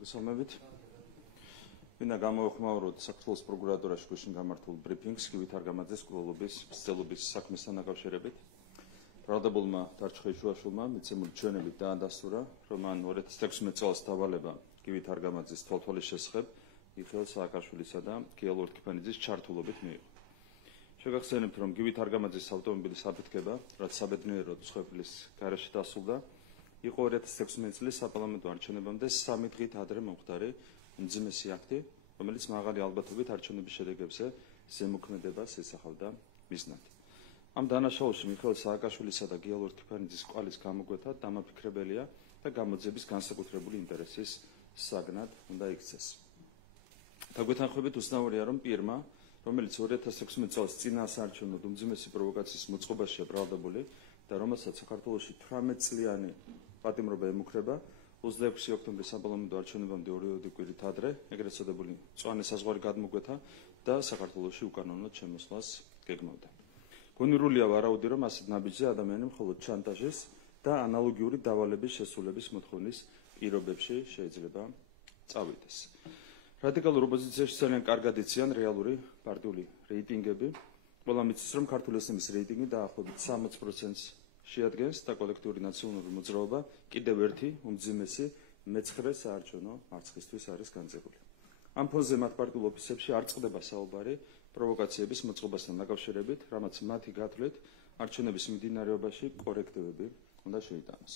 მოგესალმებით. მინდა გამოვიხმაუროთ საქართველოს პროკურატურაში გუშინ გამართულ ბრიფინგს კივით არგამაძის კვლეობის მცდელობის საქმესთან დაკავშირებით. ბრალდებულმა დარჩხი შუაშულმა მიცემული ჩვენებით დაადასტურა, რომ მან 2016 წელს დავალება კივით არგამაძის თვალთვალის შესახებ მიხეილ სააკაშვილისა და გიალ ორთქიფანიძის ჩართულობით მიიღო. შეგახსენებთ, რომ კივით არგამაძის ავტომობილის აფეთქება, რაც საბედნიეროდ მსხვერპლის გარეშე დასრულდა, იყო 2016 წლის საპარლამენტო არჩევნებამდე 3 დღით ადრე მომხდარი უმძიმესი აქტი, რომელიც მაღალი ალბათობით არჩევნების შედეგებზე ზემოქმედებას ესახავდა მიზნად. ამ დანაშაულში მიხეილ სააკაშვილისა და გიალ ორთქიფანიძის კვალის გამოკვეთა დამაფიქრებელია და გამოძიების განსაკუთრებული ინტერესის საგნად უნდა იქცეს. დაგვეთანხმებით უცნაურია, რომ პირმა, რომელიც 2016 წელს წინა საარჩევნო უმძიმესი პროვოკაციის მოწყობაშია ბრალდებული და რომელსაც საქართველოში 18 წლიანი პატიმრობა ემუქრება, 26 ოქტომბრის საპარლამენტო არჩევნებამდე 2 კვირით ადრე, ეგრეთ წოდებული მწვანე საზღვარი გადმოგვეთა და საქართველოში უკანონოდ შემოსვლას გეგმავდა. გონიურულია ვარაუდი, რომ ასეთ ნაბიჯზე ადამიანი მხოლოდ ჩანტაჟის და ანალოგიური დავალების შესრულების მოთხოვნის პირობებში შეიძლება წავიდეს. რადიკალურ ოპოზიციაში ძალიან კარგად იციან რეალური პარტიული რეიტინგები. ყველა მიცის, რომ ქართული ესმის რეიტინგი დაახლოებით 60%-ს შეადგენს და კოლექტიური ნაციონალური მოძრაობა კიდევ ერთი უმძიმესი მეცხრე საარჩევნო მარცხისთვის არის განზრებული. ამ ფონზე მათ პარტიულ ოფისებში არ წყდება საუბარი პროვოკაციების მოწყობასთან დაკავშირებით, რამაც მათი გათვლით არჩევნების მიმდინარეობაში კორექტივები უნდა შეიტანოს.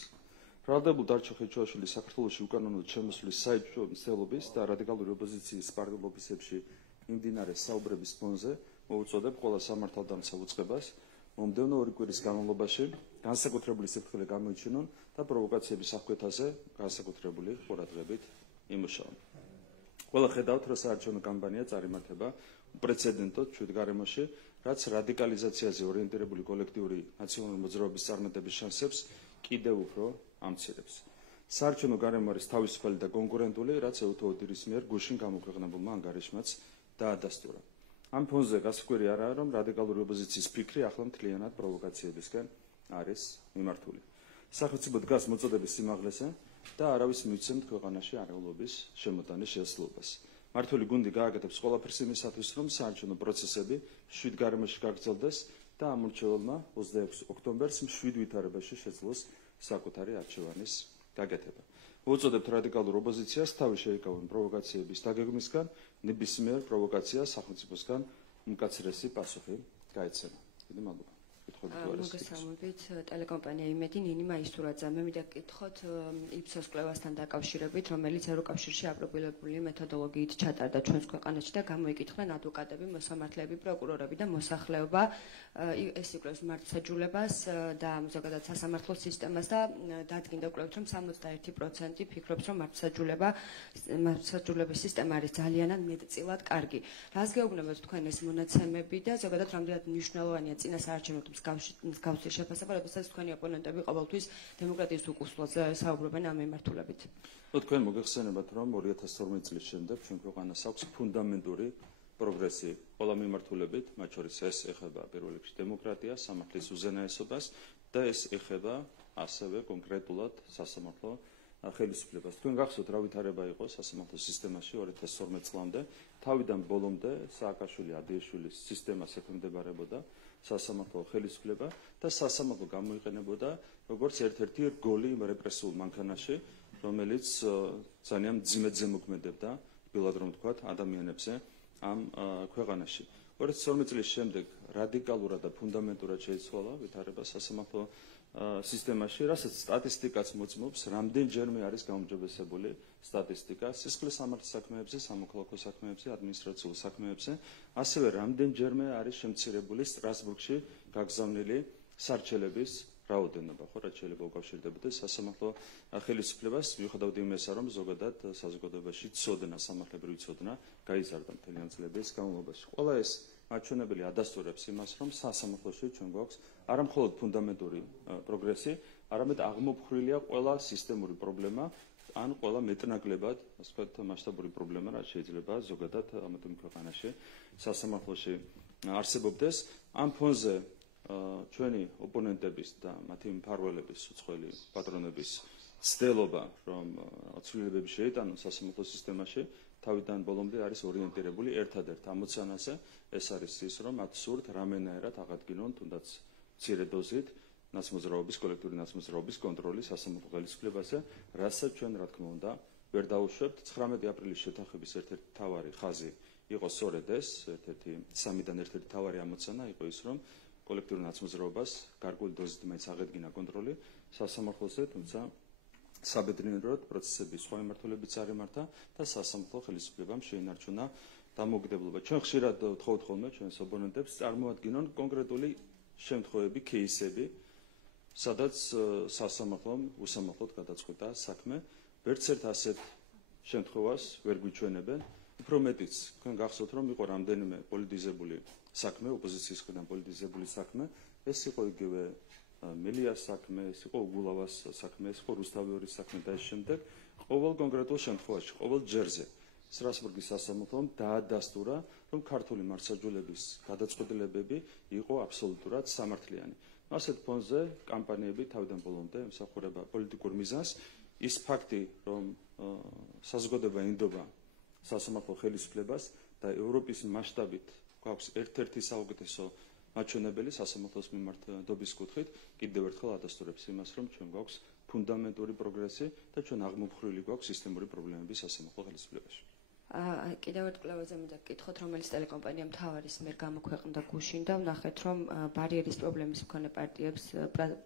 ბრალდებულ დარჩოხი ჩოაშვილის საქართველოში უკანონოდ შემოსვლის საერთო მცდელობის და რადიკალური ოპოზიციის პარტიულ ოფისებში მიმდინარე საუბრების ფონზე მოუწოდებ ყველა სამართალდამცავ უწყებას მომდევნო 2 კვირის განმავლობაში განსაკუთრებული სიფრთხილე გამოიჩინონ და პროვოკაციების აღკვეთაზე განსაკუთრებული ყურადღებით იმუშაონ. ყველა ხედავთ, რომ საარჩევნო კამპანია წარიმართება უპრეცედენტოდ ჩვიდ გარემოში, რაც რადიკალიზაციაზე ორიენტირებული კოლექტიური ნაციონალური მოძრაობის წარმატების შანსებს კიდევ უფრო ამცირებს. საარჩევნო გარემო არის თავისუფალი და კონკურენტული, რაც ეუთო ოდირის მიერ გუშინ გამოქვეყნებულმა ანგარიშმაც დაადასტურა. ამ ფონზე გასაკვირი არაა, რომ რადიკალური ოპოზიციის ფიქრი ახლა მთლიანად პროვოკაციებისკენ არის მიმართული. სახელმწიფო დგას მოწოდების სიმაღლეზე და არავის მივცემთ ქვეყანაში არეულობის შემოტანის შესაძლებლობას. მმართველი გუნდი გააკეთებს ყველაფერს იმისათვის, რომ საარჩევნო პროცესები შვიდ გარემოში გაგრძელდეს და ამ მრჩეველმა 26 ოქტომბერს მშვიდ ვითარებაში შეძლოს საკუთარი არჩევანის გაკეთება. მოუწოდებთ რადიკალურ ოპოზიციას თავი შეიკავონ პროვოკაციების დაგეგმისგან, ნებისმიერ პროვოკაციას სახელმწიფოსგან უმკაცრესი პასუხი გაეცემა. დიდი მადლობა. მოგესალმებით, ტელეკომპანია იმედი, ნინი მაისურაძე. მე მინდა გკითხოთ იფსოს კვლევასთან დაკავშირებით, რომელიც ევროკავშირში აპრობირებული მეთოდოლოგიით ჩატარდა ჩვენს ქვეყანაში და გამოიკითხნენ ადვოკატები, მოსამართლეები, პროკურორები და მოსახლეობა. ეს იკვლევს მართლმსაჯულებას და ზოგადად სასამართლო სისტემას და დადგინდა კვლევით, რომ 61% ფიქრობს, რომ მართლმსაჯულების სისტემა არის ძალიანად მეტწილად კარგი. რას გეუბნებათ თქვენ ეს მონაცემები და ზოგადად რამდენად მნიშვნელოვანია წინა საარჩევნო მსგავსი შეფასება, როდესაც თქვენი ოპონენტები ყოველთვის დემოკრატიის უკუსლოზე საუბრობენ ამ მიმართულებით. თქვენ მოგეხსენებათ, რომ 2012 წლის შემდეგ ჩვენ ქვეყანას აქვს ფუნდამენტური პროგრესი ყველა მიმართულებით, მათ შორის ეს ეხება პირველ რიგში დემოკრატიას, სამართლის უზენაესობას და ეს ეხება ასევე კონკრეტულად სასამართლო ხელისუფლებას. თქვენ გახსოვთ, რა ვითარება იყო სასამართლო სისტემაში 2012 წლამდე, თავიდან ბოლომდე სააკაშვილი ადიეშვილის სისტემას ექვემდებარებოდა სასამართლო ხელისუფლება და სასამართლო გამოიყენებოდა როგორც ერთ-ერთი რგოლი იმ რეპრესიულ მანქანაში, რომელიც ძალიან მძიმედ ზემოქმედებდა, ბილად რომ ვთქვათ, ადამიანებზე ამ ქვეყანაში. 2012 წლის შემდეგ რადიკალურად და ფუნდამენტურად შეიცვალა ვითარება სასამართლო სისტემაში, რასაც სტატისტიკაც მოწმობს, რამდენჯერმე არის გაუმჯობესებული სტატისტიკა სისხლის სამართლის საქმეებზე, სამოქალაქო საქმეებზე, ადმინისტრაციულ საქმეებზე, ასევე რამდენჯერმე არის შემცირებული სტრასბურგში გაგზავნილი სარჩელების რაოდენობა, ხო, რაც შეიძლება უკავშირდებოდეს სასამართლო ხელისუფლებას, მიუხედავად იმისა, რომ ზოგადად საზოგადოებაში ცოდნა, სამართლებრივი ცოდნა გაიზარდა მთლიან წლების განმავლობაში. ყველა ეს მაჩვენებელი ადასტურებს იმას, რომ სასამართლოში ჩვენ გვაქვს არა მხოლოდ ფუნდამენტური პროგრესი, არამედ აღმოფხრილია ყველა სისტემური პრობლემა, ან ყველა მეტნაკლებად, ასე ვთქვათ, მასშტაბური პრობლემა, რაც შეიძლება ზოგადად ამათი ქვეყანაში სასამართლოში არსებობდეს. ამ ფონზე ჩვენი ოპონენტების და მათი მფარველების უცხოელი პატრონების ცდილობა, რომ ცვლილებები შეიტანონ სასამართლო სისტემაში, თავიდან ბოლომდე არის ორიენტირებული ერთადერთ ამოცანაზე, ეს არის ის, რომ მათ სურთ რამენაერად აღადგინონ თუნდაც მცირე დოზით ნაცმოძრაობის, კოლექტიური ნაცმოძრაობის კონტროლი სასამართლო ხელისუფლებაზე, რასაც ჩვენ, რა თქმა უნდა, ვერ დავუშვებთ. 19 აპრილის შეთანხმების ერთ-ერთი მთავარი ხაზი იყო სწორედ ეს, სამიდან ერთ-ერთი მთავარი ამოცანა იყო ის, რომ კოლექტიურ ნაცმოძრაობას გარკვეული დოზით მაინც აღედგინა კონტროლი სასამართლოზე, თუმცა საბედნიეროდ პროცესების სხვა მიმართულებიც არემართა და სასამართლო ხელისუფლებამ შეინარჩუნა დამოუკიდებლობა. ჩვენ ხშირად ვთხოვთ ხოლმე ჩვენს ოპონენტებს წარმოადგინონ კონკრეტული შემთხვევები, кейსები, სადაც სასამართლომ უსამართლოდ გადაწყვეტა საქმე. ვერც ერთ ასეთ შემთხვევას ვერ გვიჩვენებენ. უფრო მეტიც, თქვენ გახსოვთ, რომ იყო რამდენიმე პოლიტიზებული საქმე, ოპოზიციის მხრიდან პოლიტიზებული საქმე, ეს იყო იგივე მელიას საქმე, ეს იყო უგულავას საქმე, ეს იყო რუსთავიორის საქმე და ეს შემდეგ ყოველ კონკრეტულ შემთხვევაში, ყოველ ჯერზე სტრასბურგის სასამართლომ დაადასტურა, რომ ქართული მართლმსაჯულების გადაწყვეტილებები იყო აბსოლუტურად სამართლიანი. ასეთ ფონზე კამპანიები თავიდან ბოლომდე ემსახურება პოლიტიკურ მიზანს. ის ფაქტი, რომ საზოგადოება ინდობა სასამართლო ხელისუფლებას და ევროპის მასშტაბით გვაქვს ერთ-ერთი საუკეთესო მაჩვენებელი სასამართლოს მიმართობის კუთხით, კიდევ ერთხელ ადასტურებს იმას, რომ ჩვენ გვაქვს ფუნდამენტური პროგრესი და ჩვენ აღმოფხვრილი გვაქვს სისტემური პრობლემები სასამართლო ხელისუფლებაში. კიდევ ერთ კვლევაზე მინდა გკითხოთ, რომელიც ტელეკომპანია მთავარის მიერ გამოქვეყნდა გუშინ და ვნახეთ, რომ ბარიერის პრობლემის მქონე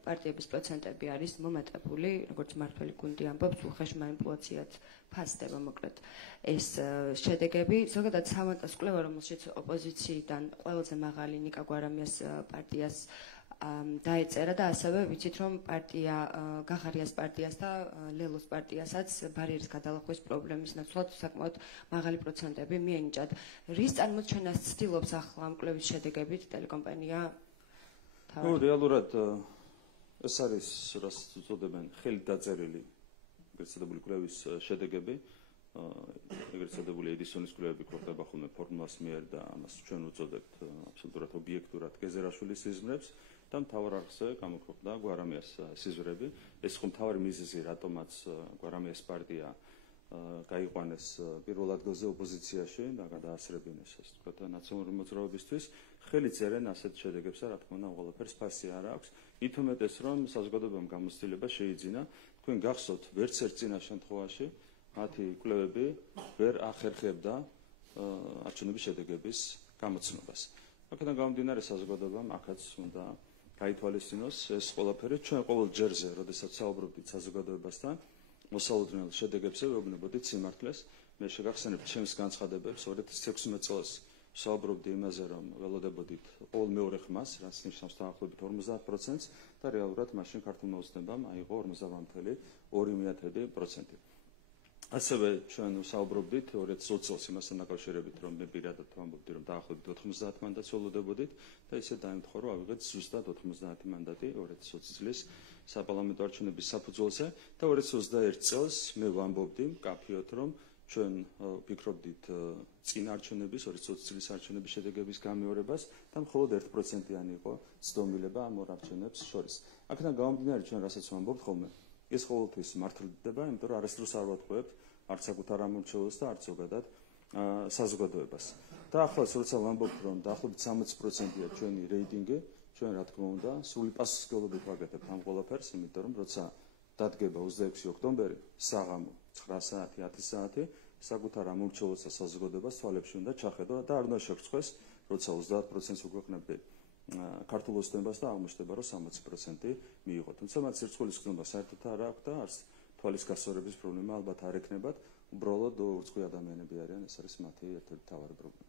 პარტიების პროცენტები არის მომატებული, როგორც მმართველი გუნდი ამბობს, უხეშ манипуляციად ფასდება მოკლედ ეს შედეგები. ზოგადად სამონტას კვლევა, რომელშიც ოპოზიციიდან ყველაზე მაღალი ნიკა გვარამიას პარტიას დაეწერა და ასევე ვიცით, რომ პარტია გაღარიას პარტიას და ლელოს პარტიასაც ბარიერის გადალახვის პრობლემის ნაცვლად საკმაოდ მაღალი პროცენტები მიენიჭათ. რის წარმოჩენას ცდილობს ახლა ამ კვლევის შედეგებით ტელეკომპანია? რეალურად ეს არის, რაც უწოდებენ, ხელით დაწერილი ეგრეთ წოდებული კვლევის შედეგები. ეგრეთ წოდებული ედისონის კვლევები გვხვდება ხოლმე ფორმულას მიერ და ამას ჩვენ უწოდებთ აბსოლუტურად ობიექტურად გეზერაშვილის სიზმრებს. და მთავარ არხზე გამოქვეყნდა გვარამიას სიზმრები. ეს ხო მთავარი მიზეზი, რატომაც გვარამიას პარტია გაიყვანეს პირველ ადგილზე ოპოზიციაში და გადაასრებინეს, ასე ვთქვათ, ნაციონალური მოძრაობისთვის. ხელი წერენ ასეთ შედეგებს და რა თქმა უნდა, ყველაფერს ფასი არ აქვს. მით უმეტეს, რომ საზოგადოებამ გამოცდილება შეიძინა, თქვენ გახსოვთ, ვერც ერთ წინა შემთხვევაში მათი კვლევები ვერ ახერხებდა არჩევნების შედეგების გამოცნობას. აქედან გამომდინარე, საზოგადოებამ აქაც უნდა გაითვალისწინოს ეს ყველაფერი. ჩვენ ყოველ ჯერზე, როდესაც საუბრობდით საზოგადოებასთან, მოსალოდნელ შედეგებზე ვეუბნებოდით სიმართლეს. მე შეგახსენებთ ჩემს განცხადებებს 2016 წელს საუბრობდი იმაზე, რომ ველოდებოდით ყოველ მეორე ხმას, რაც ნიშნავს დაახლოებით 50%-ს და რეალურად მაშინ ქართულმა ოცნებამ აიღო 52,2%. ასევე ჩვენ საუბრობდით 2020 წელს იმასთან დაკავშირებით, რომ მე პირადად ვამბობდი, რომ დაახლოებით 90 მანდატს ველოდებოდით და ისე დაემთხვა, რომ ავიღეთ ზუსტად 90 მანდატი 2020 წლის საპარლამენტო არჩევნების საფუძველზე და 2021 წელს მე ვამბობდი მკაფიოდ, რომ ჩვენ ვფიქრობდით წინა არჩევნების 2020 წლის არჩევნების შედეგების გამეორებას და მხოლოდ 1%-იანი იყო ცდომილება ამ ორ არჩევნებს შორის. აქედან გამომდინარე, ჩვენ რასაც ვამბობთ ხოლმე, ეს ყოველთვის მართლდება, იმიტომ რომ არასდროს არ ვატყუებთ არც საკუთარ ამორჩეულს და არც ზოგადად საზოგადოებას. და ახლაც როცა ვამბობთ, რომ დაახლოებით 60%-ია ჩვენი რეიტინგი, ჩვენ რა თქმა უნდა, სრული პასუხისმგებლობით ვაკეთებთ ამ ყველაფერს, იმიტომ რომ როცა დადგება 26 ოქტომბერი, საღამო 9 საათი, 10 საათი, საკუთარ ამორჩეულს და საზოგადოებას თვალებში უნდა ჩახედო და არ უნდა შეგწყვეს, როცა 30%-ს უქვეყნებდი ქართულ ოცნებას და აღმოჩნდება, რომ 60% მიიღო. თუმცა მათ სირცხვილის გზნობა საერთოდ არ აქვს და არც თვალის გასწორების პრობლემა ალბათ არ ექნებათ, უბრალოდ უწყი ადამიანები არიან, ეს არის მათი ერთ-ერთი მთავარი პრობლემა.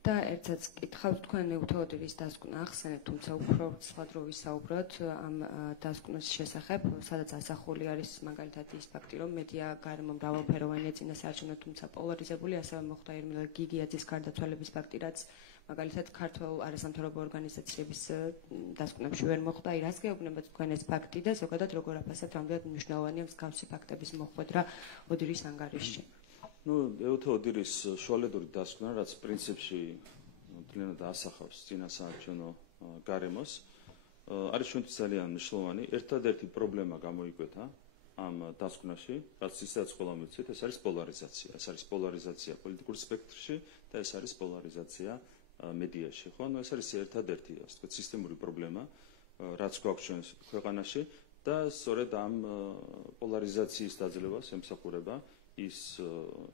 და ერთსაც კითხავთ, თქვენ უთუოდ ის დასკვნა ახსენეთ, თუმცა უფრო სხვა დრო ვისაუბროთ ამ დასკვნის შესახებ, სადაც ასახული არის მაგალითად ის ფაქტი, რომ მედია გარემო მრავალფეროვანია წინასაარჩევნო, თუმცა პოლარიზებული, ასევე მოხდა ერმილე გიგიაძის გარდაცვალების ფაქტი, რაც მაგალითად ქართულ არასამთავრობო ორგანიზაციების დასკვნებში ვერ მოხდა. აი, რას გეუბნებათ თქვენ ეს ფაქტი და ზოგადად როგორ აფასებთ რამდენად მნიშვნელოვანია მსგავსი ფაქტების მოხვედრა ოდირის ანგარიშში? ეუთო ოდირის შუალედური დასკვნა, რაც პრინციპში მთლიანად ასახავს წინასაარჩევნო გარემოს, არის ჩვენთვის ძალიან მნიშვნელოვანი. ერთადერთი პრობლემა გამოიკვეთა ამ დასკვნაში, რაც ისედაც ყველამ ვიცით, ეს არის პოლარიზაცია. ეს არის პოლარიზაცია პოლიტიკურ სპექტრში და ეს არის პოლარიზაცია მედიაში. ხო, ანუ ეს არის ერთადერთი, ასე ვთქვათ, სისტემური პრობლემა, რაც გვაქვს ჩვენს ქვეყანაში და სწორედ ამ პოლარიზაციის დაძლევას ემსახურება ის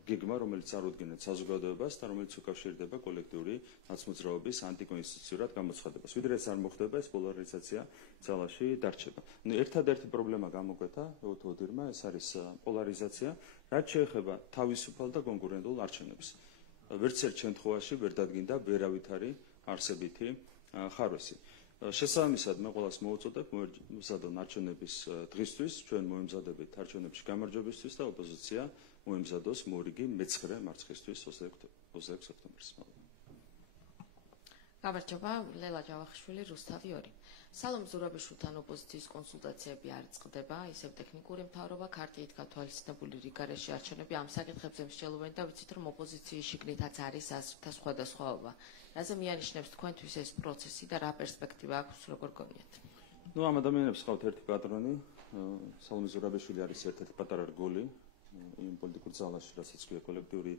გეგმა, რომელიც წარუდგენეთ საზოგადოებას და რომელიც უკავშირდება კოლექტიური ნაცმოძრაობის ანტიკონსტიტუციურად გამოცხადებას. ვიდრე ეს არ მოხდება, ეს პოლარიზაცია ძალაში დარჩება. ერთადერთი პრობლემა გამოკვეთა ოდირმა, ეს არის პოლარიზაცია, რაც შეეხება თავისუფალ და კონკურენტულ არჩევნებს. ვერც ერთ შემთხვევაში ვერ დადგინდა ვერავითარი არსებითი ხარვესი. შესაბამისად, მე ყველას მოვუწოდებ მოემზადონ არჩევნების დღისთვის, ჩვენ მოემზადებით არჩევნებში გამარჯვებისთვის და ოპოზიცია მოემზადოს მორიგი მე-9 მარცხისთვის 26 ოქტომბერს. გამარჯობა, ლელა ჯავახიშვილი, რუსთავი 2. სალომე ზურაბიშვილთან ოპოზიციის კონსულტაციები არ წყდება, ისევ ტექნიკური მთავრობა, ქარტიით გათვალისწინებული რიგარეში არჩევნები ამ საკითხებზე მსჯელობენ და ვიცით, რომ ოპოზიციის შიგნითაც არის აზრთა სხვადასხვაობა. რაზე მიანიშნებს თქვენთვის ეს პროცესი და რა პერსპექტივა აქვს, როგორ გონიათ? ამ ადამიანებს ყავთ ერთი პატრონი, სალომე ზურაბიშვილი არის ერთ-ერთი პატარა რგოლი იმ პოლიტიკურ ძალაში, რასაც ქვია კოლექტიური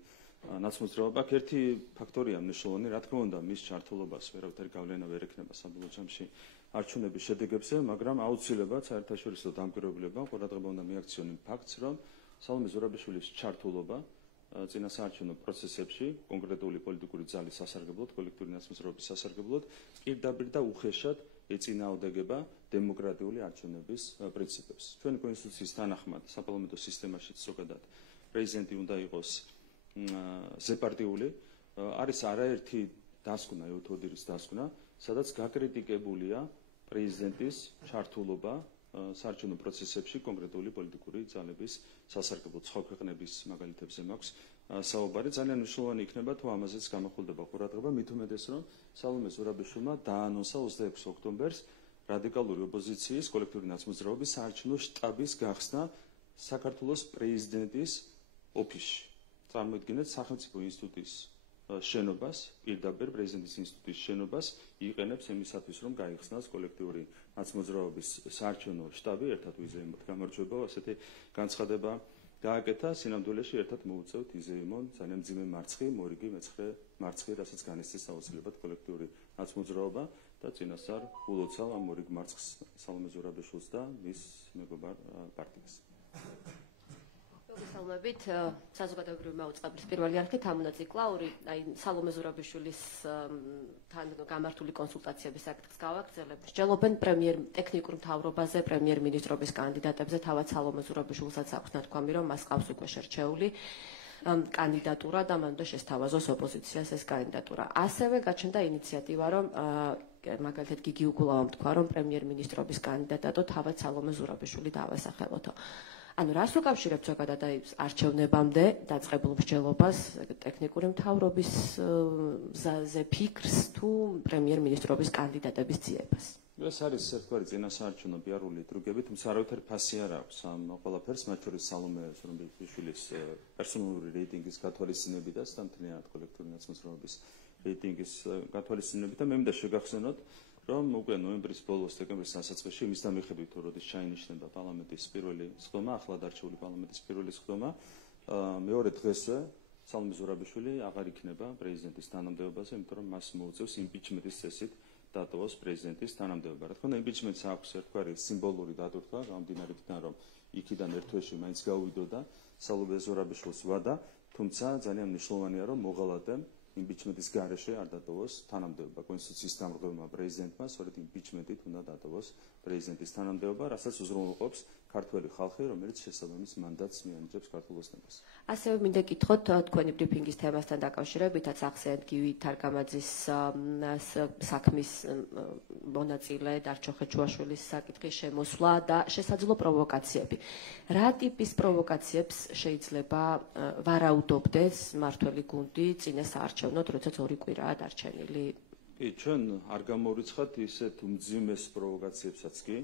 ნაცმოძრაობა. ერთი ფაქტორია მნიშვნელოვანი, რა თქმა უნდა, მის ჩართულობას ვერავითარი გავლენა ვერ ექნება საბოლოო ჯამში არჩევნების შედეგებზე, მაგრამ აუცილებლად საერთაშორისო დამკვირვებლებმა ყურადღება უნდა მიაქციონონ ფაქტს, რომ სალომე ზურაბიშვილის ჩართულობა წინასაარჩევნო პროცესებში, კონკრეტული პოლიტიკური ძალის სასარგებლოდ, კოლექტიური ნაცმოძრაობის სასარგებლოდ, პირდაპირ და უხეშად ეწინააღმდეგება დემოკრატიული არჩევნების პრინციპებს. ჩვენი კონსტიტუციის თანახმად საპარლამენტო სისტემაშიც ზოგადად პრეზიდენტი უნდა იყოს ზეპარტიული, არის არაერთი დასკვნა, ოდირის დასკვნა, სადაც გაკრიტიკებულია პრეზიდენტის ჩართულობა საარჩევნო პროცესებში კონკრეტული პოლიტიკური ძალების სასარგებლოდ. სხვა ქვეყნების მაგალითებზე მაქვს საუბარი. ძალიან მნიშვნელოვანი იქნება თუ ამაზეც გამახვილდება ყურადღება, მით უმეტეს რომ სალომე ზურაბიშვილმა დაანონსა 26 ოქტომბერს რადიკალური ოპოზიციის კოლექტიური ნაცმოძრაობის საარჩევნო შტაბის გახსნა საქართველოს პრეზიდენტის ოფისში. წარმოიდგინეთ სახელმწიფო ინსტიტუტის შენობას, პირდაპირ პრეზიდენტის ინსტიტუტის შენობას იყენებს იმისათვის, რომ გაიხსნას კოლექტიური ნაცმოძრაობის საარჩევნო შტაბი, ერთად ვიზეიმოთ გამარჯვება, ასეთი განცხადება გააკეთა, სინამდვილეში ერთად მოუწევთ იზეიმონ ძალიან მძიმე მარცხი, მორიგი მე-9 მარცხი, რასაც განიცდის აუცილებლად კოლექტიური ნაცმოძრაობა და წინასწარ ულოცავ ამ მორიგ მარცხს სალომე ზურაბიშვილს და მის მეგობარ პარტიას. მოგესალმებით, საზოგადოებრივი მაუწყებლის პირველი არხით ამონაწიკლაური, სალომე ზურაბიშვილის თან გამართული კონსულტაციების საკითხს გავაგრძელებ. მსჯელობენ ტექნიკურ მთავრობაზე, პრემიერ-მინისტრობის კანდიდატებზე, თავად სალომე ზურაბიშვილსაც აქვს ნათქვამი, რომ მას ყავს უკვე შერჩეული კანდიდატურა და მან უნდა შესთავაზოს ოპოზიციას ეს კანდიდატურა. ასევე გაჩნდა ინიციატივა, რომ მაგალითად გიგი უგულავამ თქვა, რომ პრემიერ-მინისტრობის კანდიდატო თავად სალომე ზურაბიშვილი დავასახელოთო. ანუ რას უკავშირებთ ზოგადად არჩევნებამდე დაწყებულ მსჯელობას ტექნიკური მთავრობის ზე ფიქრს თუ პრემიერ-მინისტრობის კანდიდატების ძიებას? ეს არის ერთგვარი წინასაარჩევნო პიარული ტრუგები, თუმცა არავითარი ფასი არ აქვს ამ ყველაფერს, მათ შორის სალომე ზურაბიშვილის პერსონალური რეიტინგის გათვალისწინებით და მთლიანად კოლექტიური ნაცმოძრაობის რეიტინგის გათვალისწინებით და მე მინდა შეგახსენოთ, რომ უკვე ნოემბრის ბოლოს, დეკემბრის დასაწყისში იმის დამიხედვით, რომ როდის ჩაინიშნება პარლამენტის პირველი სხდომა, ახლად არჩეული პარლამენტის პირველი სხდომა, მეორე დღესვე სალომე ზურაბიშვილი აღარ იქნება პრეზიდენტის თანამდებობაზე, იმიტომ რომ მას მოუწევს იმპიჩმენტის წესით დატოვოს პრეზიდენტის თანამდებობა. რა თქმა უნდა, იმპიჩმენტს აქვს ერთგვარი სიმბოლური დატვირთვა, გამომდინარეობიდან რომ იქიდან ერთ თვეში მაინც გავიდოდა სალომე ზურაბიშვილს ვადა, თუმცა ძალიან მნიშვნელოვანია, რომ მოღალატემ იმპიჩმენტის გარეშე არ დატოვოს თანამდებობა. კონსტიტუციის დამრღვევმა პრეზიდენტმა სწორედ იმპიჩმენტით უნდა დატოვოს პრეზიდენტის თანამდებობა, რასაც უზრუნველყოფს ქართველი ხალხი, რომელიც შესაბამის მანდატს მიანიჭებს ქართულ ოცნებას. ასევე მინდა გითხოთ თქვენი ბრიფინგის თემასთან დაკავშირებითაც ახსენეთ გივი თარგამაძის საქმის მონაწილე დარჩო ხეჩუაშვილის საკითხის შემოსვლა და შესაძლო პროვოკაციები. რა ტიპის პროვოკაციებს შეიძლება ვარაუდობდეს მმართველი გუნდი წინასაარჩევნოდ, როდესაც 2 კვირაა დარჩენილი? კი, ჩვენ არ გამოვიცხადთ ისეთ უმძიმეს პროვოკაციებსაც კი,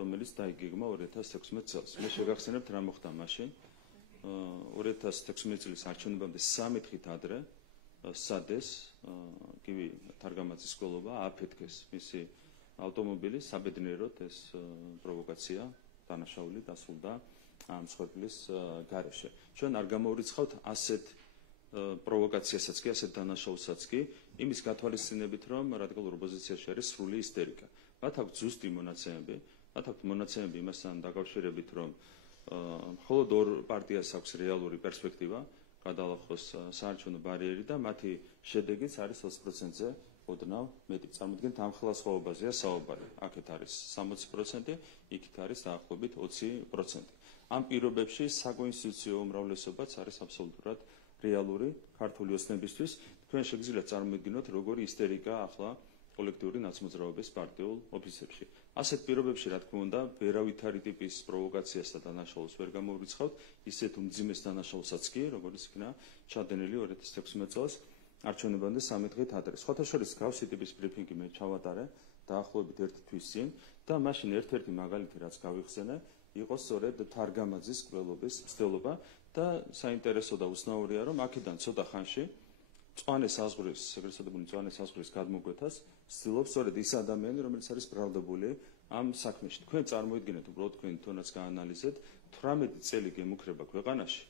რომელიც დაიგეგმა 2016 წელს. მე შეგახსენებთ რა მოხდა მაშინ. 2016 წლის არჩევნებამდე 3 დღით ადრე სადეს გივი თარგამაძის სკოლობა აფეთქეს მისი ავტომობილი საბედნიეროდ ეს პროვოკაცია დანაშაული დასრულდა ამ მსხვერპლის გარეშე. ჩვენ არ გამოვრიცხავთ ასეთ პროვოკაციასაც კი, ასეთ დანაშაულსაც კი, იმის გათვალისწინებით, რომ რადიკალურ ოპოზიციაში არის სრული ისტერიკა. მათ აქვს ზუსტი მონაცემები, იმასთან დაკავშირებით, რომ მხოლოდ ორ პარტიას აქვს რეალური პერსპექტივა გადალახოს საარჩევნო ბარიერი და მათი შედეგიც არის 20%-ზე ოდნავ მეტი. წარმოიდგინეთ, ამ ხელისუფლებაზეა საუბარი. აქეთ არის 60%, იქით არის დაახლოებით 20%. ამ პირობებში საკონსტიტუციო უმრავლესობაც არის აბსოლუტურად რეალური ქართული ოცნებისთვის. თქვენ შეგიძლიათ წარმოიდგინოთ, როგორი ისტერიკა ახლა კოლექტიური ნაცმოძრაობის პარტიულ ოფისებში. ასეთ პირობებში, რა თქმა უნდა, ვერავითარი ტიპის პროვოკაციას და დანაშაულს ვერ გამოვრიცხავთ, ისეთ უმძიმეს დანაშაულსაც კი, როგორც იქნა ჩადენილი 2016 წელს არჩევნებამდე 3 დღით ადრე. სხვათა შორის გავსი ტიპის ბრიფინგი მე ჩავატარე დაახლოებით 1 თვის წინ და მაშინ ერთ-ერთი მაგალითი რაც გავიხსენე, იყო სწორედ თარგამაძის კვლელობის მცდელობა და საინტერესო და უცნაურია, რომ აქედან ცოტა ხანში მწვანე საზღვრის, ეგრეთ წოდებული მწვანე საზღვრის გადმოგვეთას ცდილობს სწორედ ის ადამიანი, რომელიც არის ბრალდებული ამ საქმეში. თქვენ წარმოიდგინეთ, უბრალოდ თქვენ თვითონაც გაანალიზეთ, 18 წელი გემუქრება ქვეყანაში,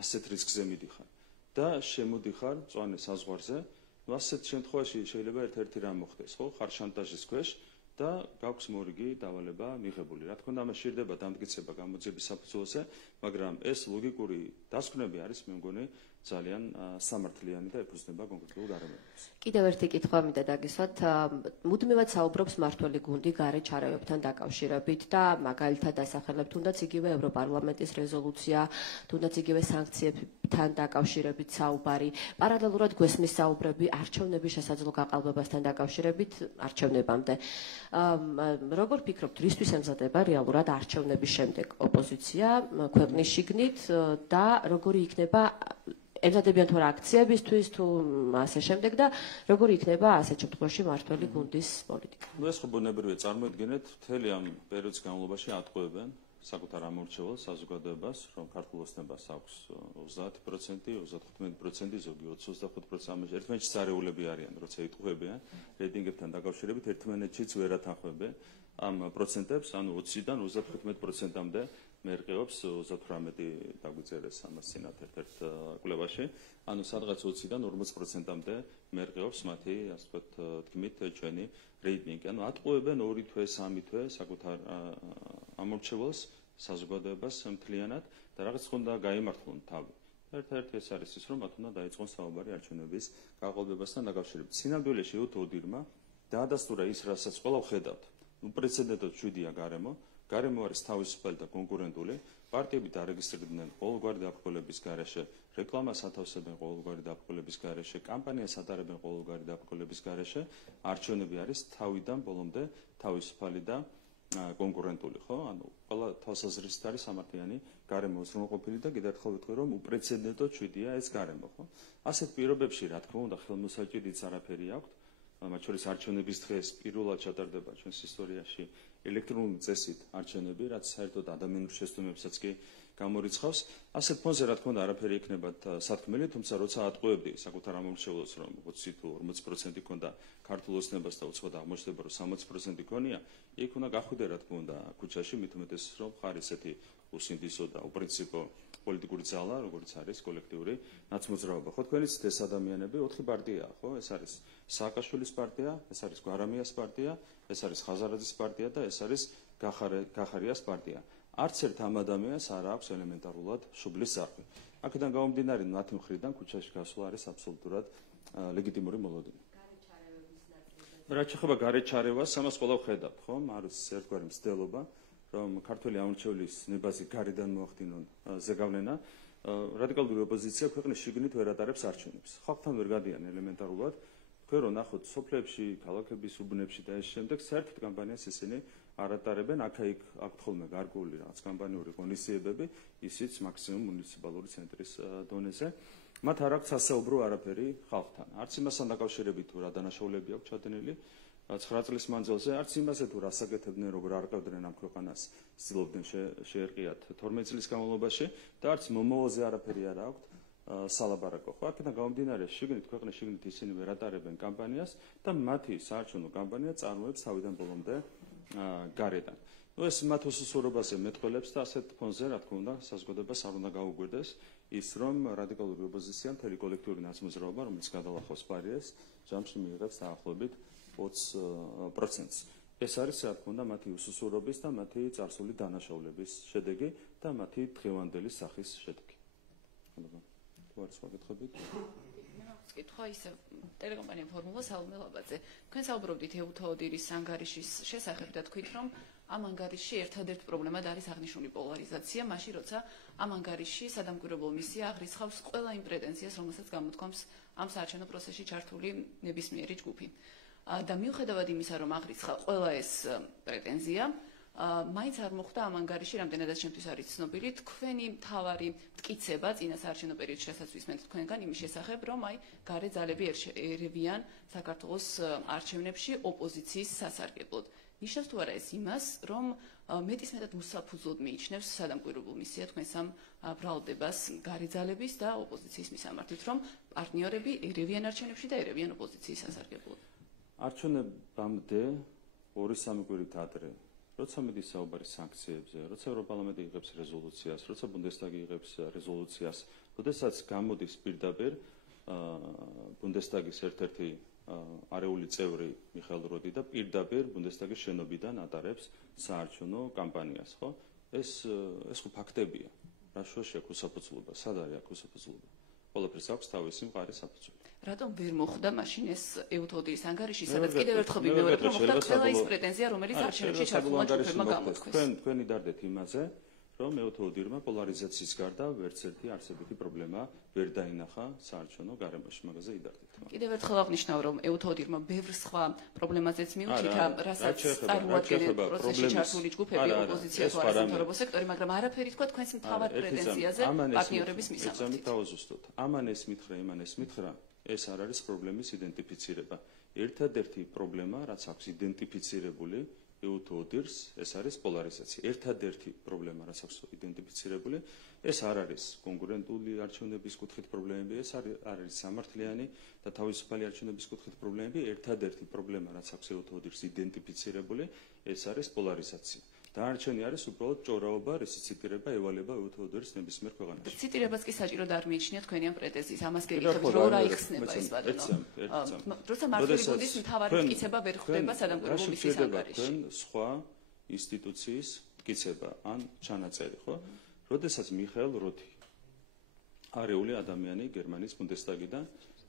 ასეთ რისკზე მიდიხარ და შემოდიხარ მწვანე საზღვარზე. ასეთ შემთხვევაში შეიძლება ერთ-ერთი რამ მოხდეს, ხო? ხარ შანტაჟის ქვეშ და გაქვს მორიგი დავალება მიღებული. რა თქმა უნდა, ამას სჭირდება დამტკიცება გამოძიების საფუძველზე, მაგრამ ეს ლოგიკური დასკვნები არის, მე მგონი, ძალიან სამართლიანი და ეფუძნება კონკრეტულ გარემოებას. კიდევ ერთი კითხვა მინდა დაგისვათ. მუდმივად საუბრობს მართველი გუნდი გარე ჩარევებთან დაკავშირებით და მაგალითად ასახელებ თუნდაც იგივე ევროპარლამენტის რეზოლუცია, თუნდაც იგივე სანქციებთან დაკავშირებით საუბარი. პარალელურად გვესმის საუბრები არჩევნების შესაძლო გაყალბებასთან დაკავშირებით არჩევნებამდე. როგორ ფიქრობთ, რისთვის ემზადება რეალურად არჩევნების შემდეგ ოპოზიცია ქვეყნის შიგნით და როგორი იქნება ემზადებიან თუ რა აქციებისთვის თუ ასე შემდეგ და როგორი იქნება ასეთ შემთხვევაში მართველი გუნდის პოლიტიკა? ეს ხო ბუნებრივია, წარმოიდგინეთ, მთელი ამ პერიოდის განმავლობაში ატყუებენ საკუთარ ამორჩეულ საზოგადოებას, რომ ქართულ ოცნებას აქვს 30%, 35%, ზოგი 20-25%, ამაში ერთმანეთს წარეულები არიან, როცა იტყუებიან რეიტინგებთან დაკავშირებით, ერთმანეთშიც ვერ ათანხმებენ ამ პროცენტებს, ანუ 20-დან 35%-მდე მერყეობს 38 დაგვიწერეს ამას წინათ ერთ-ერთ კვლევაში, ანუ სადღაც 20-დან 40%-მდე მერყეობს მათი, ასე ვთქვათ, თქმით, ჩვენი რეიტინგი. ანუ ატყუებენ 2 თვე, 3 თვე საკუთარ ამორჩეულს, საზოგადოებას მთლიანად და რაღაც უნდა გაიმართლონ თავი. ერთ-ერთი ეს არის ის, რომ მათ უნდა დაიწყონ საუბარი არჩევნების გაყალბებასთან დაკავშირებით. სინამდვილეში ოდირმა დაადასტურა ის, რასაც ყველა ვხედავთ. უპრეცედენტოდ შვიდია გარემო არის თავისუფალი და კონკურენტული, პარტიები დარეგისტრირდნენ ყოველგვარი დაბრკოლების გარეშე, რეკლამას ათავსებენ ყოველგვარი დაბრკოლების გარეშე, კამპანიას ატარებენ ყოველგვარი დაბრკოლების გარეშე, არჩევნები არის თავიდან ბოლომდე თავისუფალი და კონკურენტული, ხო? ანუ ყველა თვალსაზრისით არის სამართლიანი გარემო უზრუნველყოფილი და კიდევ ერთხელ ვიტყვი, რომ უპრეცედენტოდ შვიდია ეს გარემო, ხო? ასეთ პირობებში, რა თქმა უნდა, ხელმოსაჭიდიც არაფერი აქვს. მათ შორის არჩევნების დღეს პირველად ჩატარდება ჩვენს ისტორიაში ელექტრონული წესით არჩევნები, რაც საერთოდ ადამიანურ შესტუმებსაც კი გამორიცხავს. ასეთ ფონზე, რა თქმა უნდა, არაფერი იქნებათ სათქმელი, თუმცა როცა ატყუებდი საკუთარ ამორჩეულს, რომ 20 თუ 40% ქონდა ქართულ ოცნებას და უცხოდ აღმოჩნდება, რომ 60% ქონია, იქ უნდა გახვიდე, რა თქმა უნდა, ქუჩაში, მით უმეტეს, რომ ხარ ესეთი უსინდისო და უპრინციპო პოლიტიკური ძალა, როგორც არის კოლექტიური ნაცმოძრაობა. ხო, თქვენ იცით, ეს ადამიანები 4 პარტიაა, ხო? ეს არის სააკაშვილის პარტია, ეს არის გვარამიას პარტია, ეს არის ხაზარაძის პარტია და ეს არის გახარიას პარტია. არც ერთ ამ ადამიანს არ აქვს ელემენტარულად შუბლის ზარღვი. აქედან გამომდინარე, მათი მხრიდან ქუჩაში გასვლა არის აბსოლუტურად ლეგიტიმური მოლოდინი. რაც შეეხება გარეთ ჩარევას, ამას ყველა ვხედავთ, ხო? არის ერთგვარი მცდელობა, რომ ქართველი ამორჩეულის ნებაზი გარედან მოახდინონ ზეგავლენა. რადიკალური ოპოზიცია ქვეყნის შიგნით ვერ ატარებს არჩევნებს. ხალხთან ვერ გადიან ელემენტარულად. თქვენ რომ ნახოთ სოფლებში, ქალაქების უბნებში და ეს შემდეგ საერთოდ კამპანიას ისინი არ ატარებენ, აქა-იქ აქვთ ხოლმე გარკვეული რაღაც კამპანიური ღონისძიებები, ისიც მაქსიმუმ მუნიციპალური ცენტრის დონეზე. მათ არ აქვს სასაუბრო არაფერი ხალხთან. არც იმასთან დაკავშირებით თუ რა დანაშაულები აქვს ჩადენილი 9 წლის მანძილზე, არც იმაზე თუ რა საკეთებდნენ, როგორ არყევდნენ ამ ქვეყანას, ცდილობდნენ შეერყიათ 12 წლის განმავლობაში და არც მომავალზე არაფერი არ აქვს სალაბარაკო. ხო, აქედან გამომდინარე, შიგნით ქვეყნის შიგნით ისინი ვერ ატარებენ კამპანიას და მათი საარჩევნო კამპანია წარმოებს თავიდან ბოლომდე გარედან. ეს მათ უსუსურობაზე მეტყველებს და ასეთ ფონზე, რა თქმა უნდა, საზოგადოებას არ უნდა გაუგვირდეს ის, რომ რადიკალური ოპოზიცია მთელი კოლექტიური ნაცმოძრაობა, რომელიც გადალახავს პარიეს, ჯამში მიიღებს დაახლოებით 20%-ს. ეს არის, რა თქმა უნდა, მათი უსუსურობის და მათი წარსული დანაშაულების შედეგი და მათი დღევანდელი სახის შედეგი. თუ არის საკითხები? კითხვა ისე ტელეკომპანია ფორმულა საუბრობ ლაბაძე. თქვენ საუბრობდით ეუთოოდირის ანგარიშის შესახებ და თქვით, რომ ამ ანგარიშში ერთადერთი პრობლემა არის აღნიშნული პოლარიზაცია, მაშინ როცა ამ ანგარიშში სადამკვირვებლო მისია აღრიცხავს ყველა იმ პრეტენზიას, რომელსაც გამოთქვამს ამ საარჩევნო პროცესში ჩართული ნებისმიერი ჯგუფი. და მიუხედავად იმისა, რომ აღრიცხა ყველა ეს პრეტენზია, მაინც არ მოხდა ამ ანგარიში, რამდენადაც ჩემთვის არის ცნობილი, თქვენი მთავარი მტკიცება წინა საარჩევნო პერიოდში, რასაც ვისმენთ თქვენგან იმის შესახებ, რომ გარე ძალები ერევიან საქართველოს არჩევნებში ოპოზიციის სასარგებლოდ. ნიშნავს თუ არა ეს იმას, რომ მეტისმეტად უსაფუძვლოდ მიიჩნევს სადამკვირვებლო მისია თქვენს ამ ბრალდებას გარე ძალების და ოპოზიციის მისამართით, რომ პარტნიორები ერევიან არჩევნებში და ერევიან ოპოზიციის სასარგებლოდ. არჩევნებამდე 2-3 კვირით ადრე, როცა მიდის საუბარი სანქციებზე, როცა ევროპარლამენტი იღებს რეზოლუციას, როცა ბუნდესტაგი იღებს რეზოლუციას, როდესაც გამოდის პირდაპირ ბუნდესტაგის ერთ-ერთი არეული წევრი მიხაილ როდი და პირდაპირ ბუნდესტაგის შენობიდან ატარებს საარჩევნო კამპანიას, ხო? ეს ხო ფაქტებია. რა შუაში აქვს უსაფუძვლობა? სად არის აქ უსაფუძვლობა? ყველაფერს აქვს თავისი მყარი საფუძველი. რატომ ვერ მოხდა მაშინ ეს ეუთოოდირის ანგარიში, სადაც კიდევ ერთხელ ვიმეორებ, რომ მოხდა ყველა ის პრეტენზია, რომელიც არჩევნებში ჩართულმა ჯგუფებმა გამოთქვეს. თქვენ იდარდეთ იმაზე, რომ ეუთოოდირმა პოლარიზაციის გარდა ვერც ერთი არსებითი პრობლემა ვერ დაინახა საარჩევნო გარემოში, მაგაზე იდარდეთ. კიდევ ერთხელ აღნიშნავ, რომ ეუთოოდირმა ბევრ სხვა პრობლემაზეც მიუთითა, რასაც წარმოადგენენ პროცესში ჩართული ჯგუფები, ოპოზიცია თუ არასამთავრობო სექტორი, მაგრამ არაფერი თქვა თქვენს მთავარ პრეტენზიაზე პარტნიორების მისამართით. თავაზუსტოთ. ამან ეს მითხრა, იმან ეს მითხრა, ეს არ არის პრობლემის იდენტიფიცირება. ერთადერთი პრობლემა, რაც აქვს იდენტიფიცირებული ეუთოოდირს, ეს არის პოლარიზაცია. ერთადერთი პრობლემა, რაც აქვს იდენტიფიცირებული, ეს არ არის კონკურენტული არჩევნების კუთხით პრობლემები, ეს არ არის სამართლიანი და თავისუფალი არჩევნების კუთხით პრობლემები. ერთადერთი პრობლემა, რაც აქვს ეუთოოდირს იდენტიფიცირებული, ეს არის პოლარიზაცია. დანარჩენი არის უბრალოდ ჭორაობა, რისი ციტირება ევალება ეუთოოდირის ნებისმიერ ქვეყანაში. ციტირებას კი საჭირო არ მიიჩნია თქვენი ამ პრეტენზიის, ამას გეკითხებით, რომ რა იხსნება ეს ბატონო. როცა მართული ბუდის მთავარი მტკიცება ვერ ხდება სადამკვირვებლო მისიის ანგარიში. თქვენ სხვა ინსტიტუციის მტკიცება ან ჩანაწერი, ხო? როდესაც მიხაილ როდი არეული ადამიანი გერმანიის ბუნდესტაგიდან,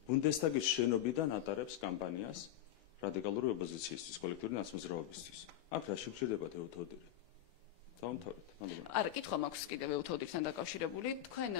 ბუნდესტაგის შენობიდან ატარებს კამპანიას რადიკალური ოპოზიციისთვის, კოლექტიური ნაცმოძრაობისთვის. აქ რა შეგჭირდებათ ეუთოოდირი? დავამთავრეთ. არა, კითხვა მაქვს კიდევ ეუთოოდირთან დაკავშირებული. თქვენ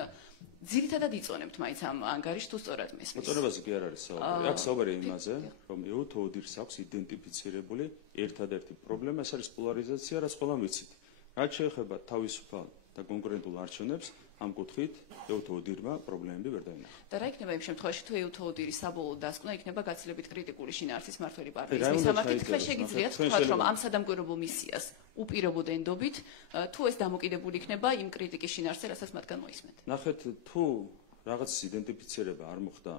ძირითადად იწონებთ მაინც ამ ანგარიშს თუ სწორად მესმის? მოწონებაზე კი არ არის საუბარი. აქ საუბარია იმაზე, რომ ეუთოოდირს აქვს იდენტიფიცირებული ერთადერთი პრობლემა, ეს არის პოლარიზაცია, რაც ყველამ ვიცით. რაც შეეხება თავისუფალ და კონკურენტულ არჩევნებს, ამ კუთხით ეუთოოდირმა პრობლემები ვერ დაინახა. და რა იქნება იმ შემთხვევაში, თუ ეუთოოდირის საბოლოო დასკვნა იქნება გაცილებით კრიტიკული შინაარსის მმართველი პარტიის მისამართით, თქვენ შეგიძლიათ თქვათ, რომ ამ სადამკვირვებლო მისიას უპირობოდ ენდობით, თუ ეს დამოკიდებული იქნება იმ კრიტიკის შინაარსზე, რასაც მათგან მოისმენთ. ნახეთ, თუ რაღაცის იდენტიფიცირება არ მოხდა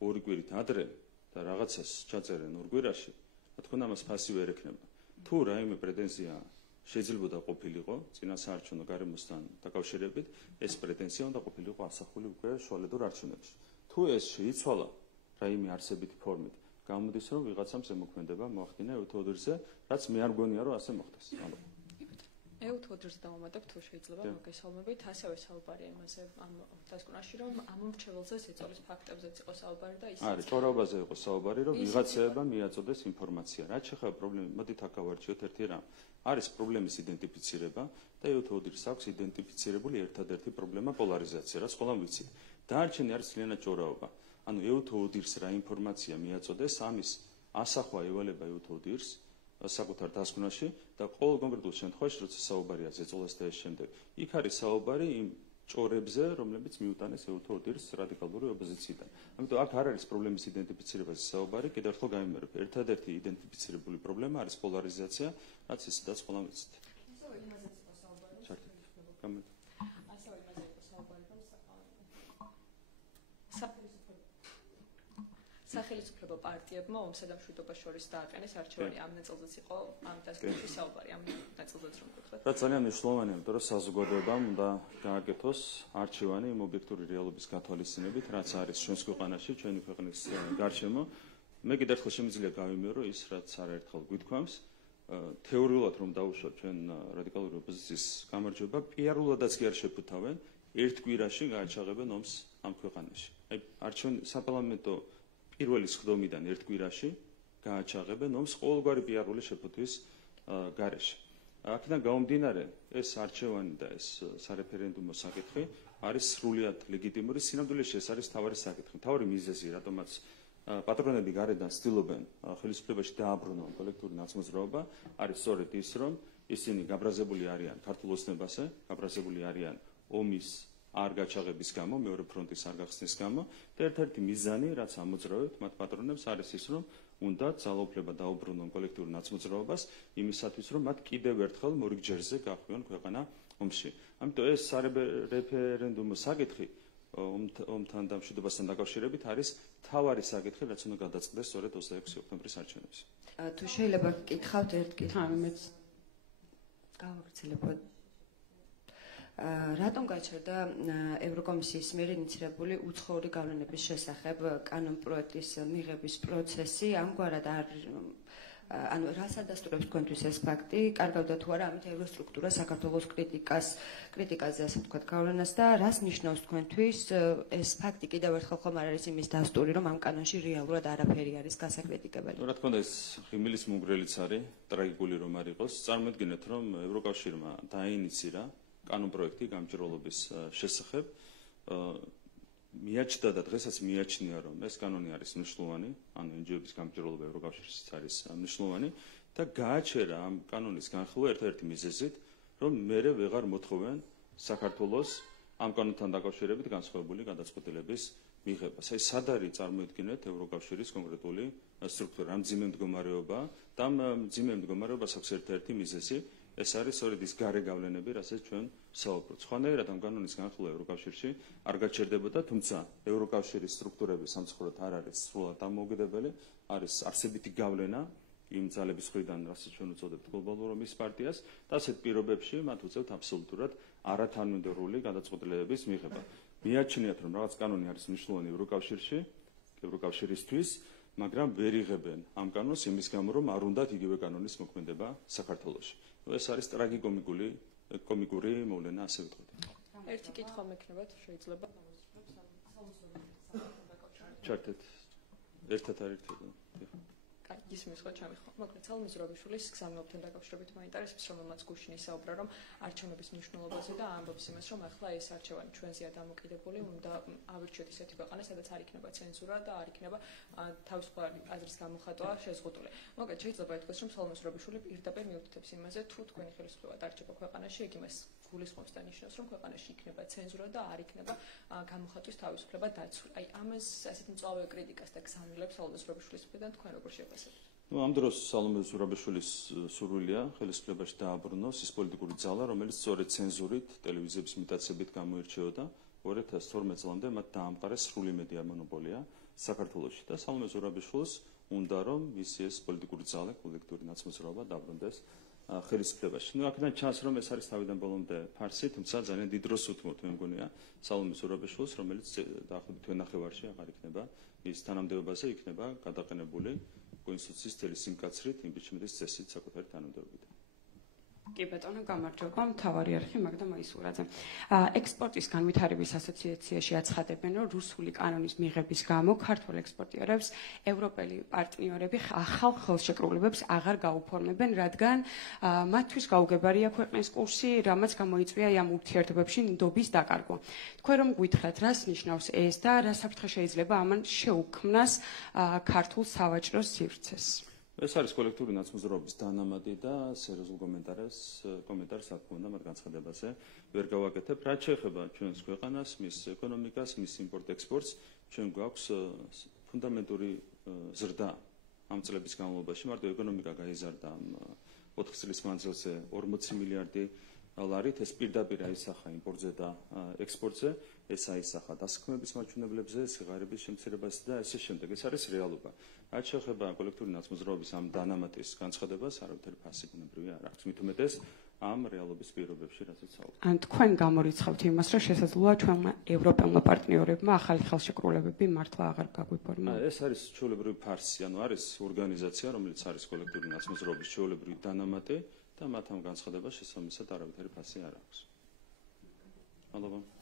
2 კვირით ადრე და რაღაცას ჩაწერენ 2 კვირაში, რა თქმა უნდა, ამას ფასი ვერ ექნება. თუ რაიმე პრეტენზია შეიძლება ყოფილიყო წინა საარჩევნო გარემოსთან დაკავშირებით, ეს პრეტენზია უნდა ყოფილიყო ასახული უკვე შუალედურ არჩევნებში. თუ ეს შეიცვალა რაიმე არსებითი ფორმით, გამოდის, რომ ვიღაცამ ზემოქმედება მოახდინა ეუთოოდირზე, რაც მე არ მგონია, რომ ასე მოხდეს. ეუთოოდირს დავამატებ, თუ შეიძლება მოგესალმებით, ასევე საუბარია იმაზე ამ დასკვნაში, რომ ამ მრჩეველზე სიძოლის ფაქტებზეც იყო საუბარი და ისიც არის ჭორაობაზე იყო საუბარი, რომ ვიღაცებმა მიაწოდეს ინფორმაცია. რაც შეეხება პრობლემას, მოდით აქ გავარჩიოთ ერთი რამ. არის პრობლემის იდენტიფიცირება და ეუთოოდირს აქვს იდენტიფიცირებული ერთადერთი პრობლემა პოლარიზაცია, რაც ყველამ ვიცით. დანარჩენი არის ძალიანად ჭორაობა. ანუ ეუთოოდირს რა ინფორმაცია მიაწოდეს, ამის ასახვა ევალება ეუთოოდირს საკუთარ დასკვნაში და ყოველ კონკრეტულ შემთხვევაში, როცა საუბარია ზეწოლას და ეს შემდეგ, იქ არის საუბარი იმ ჭორებზე, რომლებიც მიუტანეს ეუთოოდირს რადიკალური ოპოზიციიდან. ამიტომ აქ არ არის პრობლემის იდენტიფიცირებაზე საუბარი, კიდევ ერთხელ გამიმერებ. ერთადერთი იდენტიფიცირებული პრობლემა არის პოლარიზაცია, რაც ისედაც ყველამ ვიცით. ასევე იმაზეც იყო საუბარი, სახელმწიფო პარტიებმა ომსა და მშვიდობას შორის დააყენეს არჩევანი ამ ნაწილზეც იყო ამ დასკვნებში საუბარი ამ ნაწილზეც რომ გითხრათ. რაც ძალიან მნიშვნელოვანია, იმიტომ რომ საზოგადოებამ უნდა გააკეთოს არჩევანი იმ ობიექტური რეალობის გათვალისწინებით, რაც არის ჩვენს ქვეყანაში, ჩვენი ქვეყნის გარშემო. მე კიდევ ერთხელ შემიძლია გავიმეორო ის, რაც არაერთხელ გვითქვამს, თეორიულად რომ დავუშვათ ჩვენ რადიკალური ოპოზიციის გამარჯვება, პიარულადაც კი არ შეფუთავენ, ერთ კვირაში გააჩაღებენ ომს ამ ქვეყანაში. აი არჩევანი საპარლამენტო პირველი სხდომიდან ერთ კვირაში გააჩაღებენ ომს ყოველგვარი პიარული შეფუთვის გარეშე. აქედან გამომდინარე, ეს არჩევანი და ეს სარეფერენდუმო საკითხი არის სრულიად ლეგიტიმური, სინამდვილეში ეს არის თავარი საკითხი, თავარი მიზეზი, რატომაც პატრონები გარედან ცდილობენ ხელისუფლებაში დააბრუნონ კოლექტიური ნაცმოძრაობა, არის სწორედ ის, რომ ისინი გაბრაზებული არიან ქართულ ოცნებაზე, გაბრაზებული არიან ომის არ გაჩაღების გამო, მეორე ფრონტის არ გახსნის გამო და ერთ-ერთი მიზანი, რაც ამოძრავებთ მათ პატრონებს, არის ის, რომ უნდა ძალაუფლება დაუბრუნონ კოლექტიურ ნაცმოძრაობას იმისათვის, რომ მათ კიდევ ერთხელ მორიგჯერზე გახვიონ ქვეყანა ომში. ამიტომ ეს სარეფერენდუმო საკითხი ომთან და მშვიდობასთან დაკავშირებით არის თავარი საკითხი, რაც უნდა გადაწყდეს სწორედ 26 ოქტომბრის არჩევნებში. თუ შეიძლება გკითხავთ ერთ კითხვას, მეც გავაგრძელებოთ. რატომ გაჩერდა ევროკომისიის მიერ ინიცირებული უცხოური გავლენების შესახებ კანონ პროექტის მიღების პროცესი? ამგვარად ანუ რას ადასტურებს თქვენთვის ეს ფაქტი? კარგავდა თუ არა ამით ევროსტრუქტურა საქართველოს კრიტიკაზე ასე ვთქვათ გავლენას და რას ნიშნავს თქვენთვის ეს ფაქტი? კიდევ ერთხელ ხომ არ არის იმის დასტური, რომ ამ კანონში რეალურად არაფერი არის გასაკრიტიკებელი? რა თქმა უნდა, ეს ღიმილის მომგვრელიც არის, ტრაგიკული რომ არ იყოს. წარმოიდგინეთ, რომ ევროკავშირმა დაინიცირა კანონ პროექტი გამჭირვალობის შესახებ, მიაჩნდა და დღესაც მიაჩნია, რომ ეს კანონი არის მნიშვნელოვანი, ანუ NGO-ების გამჭირვალობა ევროკავშირშიც არის მნიშვნელოვანი და გააჩერა ამ კანონის განხილვა ერთ-ერთი მიზეზით, რომ მერე ვეღარ მოთხოვენ საქართველოს ამ კანონთან დაკავშირებით განსხვავებული გადაწყვეტილების მიღებას. აი სად არის წარმოიდგინეთ ევროკავშირის კონკრეტული სტრუქტურა, ამ მძიმე მდგომარეობა და ამ მძიმე მდგომარეობას აქვს ერთ-ერთი მიზეზი, ეს არის სწორედ ის გარე გავლენები, რასაც ჩვენ ვსაუბრობთ. სხვანაირად ამ კანონის განხილვა ევროკავშირში არ გაჩერდებოდა, თუმცა ევროკავშირის სტრუქტურები სამწუხაროდ არ არის სრულად დამოუკიდებელი, არის არსებითი გავლენა იმ ძალების მხრიდან, რასაც ჩვენ უწოდებთ გლობალურ ომის პარტიას და ასეთ პირობებში მათ უწევთ აბსოლუტურად არათანმიმდევრული გადაწყვეტილებების მიღება. მიაჩნიათ, რომ რაღაც კანონი არის მნიშვნელოვანი ევროკავშირისთვის, მაგრამ ვერ იღებენ ამ კანონს იმის გამო, რომ არ უნდათ იგივე კანონის მოქმედება საქართველოში. ეს არის ტრაგიკომიკური მოვლენა, ასე ვიტყოდი. ერთი კითხვა მექნება, თუ შეიძლება. ჩართეთ. ერთად არ ერთად. ისმის ხო ჩემი ხო. მოკლედ სალომე ზურაბიშვილის გზავნილობთან დაკავშირებით მაინტერესებს, რომელმაც გუშინ ისაუბრა, რომ არჩევნების მნიშვნელობაზე და ამბობს იმას, რომ ახლა ეს არჩევანი ჩვენზეა დამოკიდებული, უნდა ავირჩიოთ ისეთი ქვეყანა, სადაც არ იქნება ცენზურა და არ იქნება თავისუფალი აზრის გამოხატვა შეზღუდული. მოკლედ შეიძლება ითქვას, რომ სალომე ზურაბიშვილი პირდაპირ მიუთითებს იმაზე, თუ თქვენი ხელისუფლება დარჩება ქვეყანაში, ეგ იმას გულისხმობს და ნიშნავს, რომ ქვეყანაში იქნება ცენზურა და არ იქნება გამოხატვის თავისუფლება დაცული. აი ამას ასეთ მწვავე კრიტიკას და გზავნილებს სალომე ზურაბიშვილის მხრიდან თქვენ როგორ შევასებთ? ამ დროს სალომე ზურაბიშვილის სურვილია ხელისუფლებაში დააბრუნოს ის პოლიტიკური ძალა, რომელიც სწორედ ცენზურით, ტელევიზიების იმიტაციებით გამოირჩეოდა. 2012 წლამდე მათ დაამყარეს სრული მედია მონოპოლია საქართველოში და სალომე ზურაბიშვილს უნდა რომ მისი ეს პოლიტიკური ძალა, კოლექტიური ნაცმოძრაობა დაბრუნდეს ხელისუფლებაში. აქედან ჩანს, რომ ეს არის თავიდან ბოლომდე ფარსი, თუმცა ძალიან დიდ დროს უთმობთ, მე მგონია, სალომე ზურაბიშვილს, რომელიც დაახლოებით თვენახევარში აღარ იქნება ის თანამდებობაზე იქნება გადაყენებული კონსტიტუციის თელი სიმკაცრით, იმპიჩმენტის წესით საკუთარი თანამდებობიდან. კი ბატონო, გამარჯობა, მთავარი არხი მაგდა მაისურაძე. ექსპორტის განვითარების ასოციაციაში აცხადებენ, რომ რუსული კანონის მიღების გამო ქართულ ექსპორტიორებს ევროპელი პარტნიორები ახალ ხელშეკრულებებს აღარ გაუფორმებენ, რადგან მათთვის გაუგებარია ქვეყნის კურსი, რამაც გამოიწვია ამ ურთიერთობებში ნდობის დაკარგვა. თქვენ რომ გითხრათ, რას ნიშნავს ეს და რა საფრთხე შეიძლება ამან შეუქმნას ქართულ სავაჭროს სივრცეს? ეს არის კოლექტიური ნაცმოძრაობის დანამატი და სერიოზულ კომენტარს რა თქმა უნდა მათ განცხადებაზე ვერ გავაკეთებ. რაც შეეხება ჩვენს ქვეყანას, მის ეკონომიკას, მის იმპორტ-ექსპორტს, ჩვენ გვაქვს ფუნდამენტური ზრდა ამ წლების განმავლობაში. მარტო ეკონომიკა გაიზარდა 4 წლის მანძილზე 40 მილიარდი ლარით, ეს პირდაპირ აისახა იმპორტზე და ექსპორტზე, ეს აისახა დასაქმების მაჩვენებლებზე, სიღარიბის შემცირებაზე და ესე შემდეგ. ეს არის რეალობა. რაც შეეხება კოლექტიური ნაცმოძრაობის ამ დანამატის განცხადებას, არავითარი ფასი ბუნებრივი არ აქვს. მით უმეტეს ამ რეალობის პირობებში, რასაც საუბრობთ. ან თქვენ გამორიცხავთ იმას, რომ შესაძლოა ჩვენმა ევროპელმა პარტნიორებმა ახალი ხელშეკრულებები მართლა აღარ გაგვიფორმოს. ეს არის ჩვეულებრივი ფარსი, ანუ არის ორგანიზაცია, რომელიც არის კოლექტიური ნაცმოძრაობის ჩვეულებრივი დანამატი და მათ ამ განცხადებას შესაბამისად არავითარი ფასი არ აქვს. მადლობა.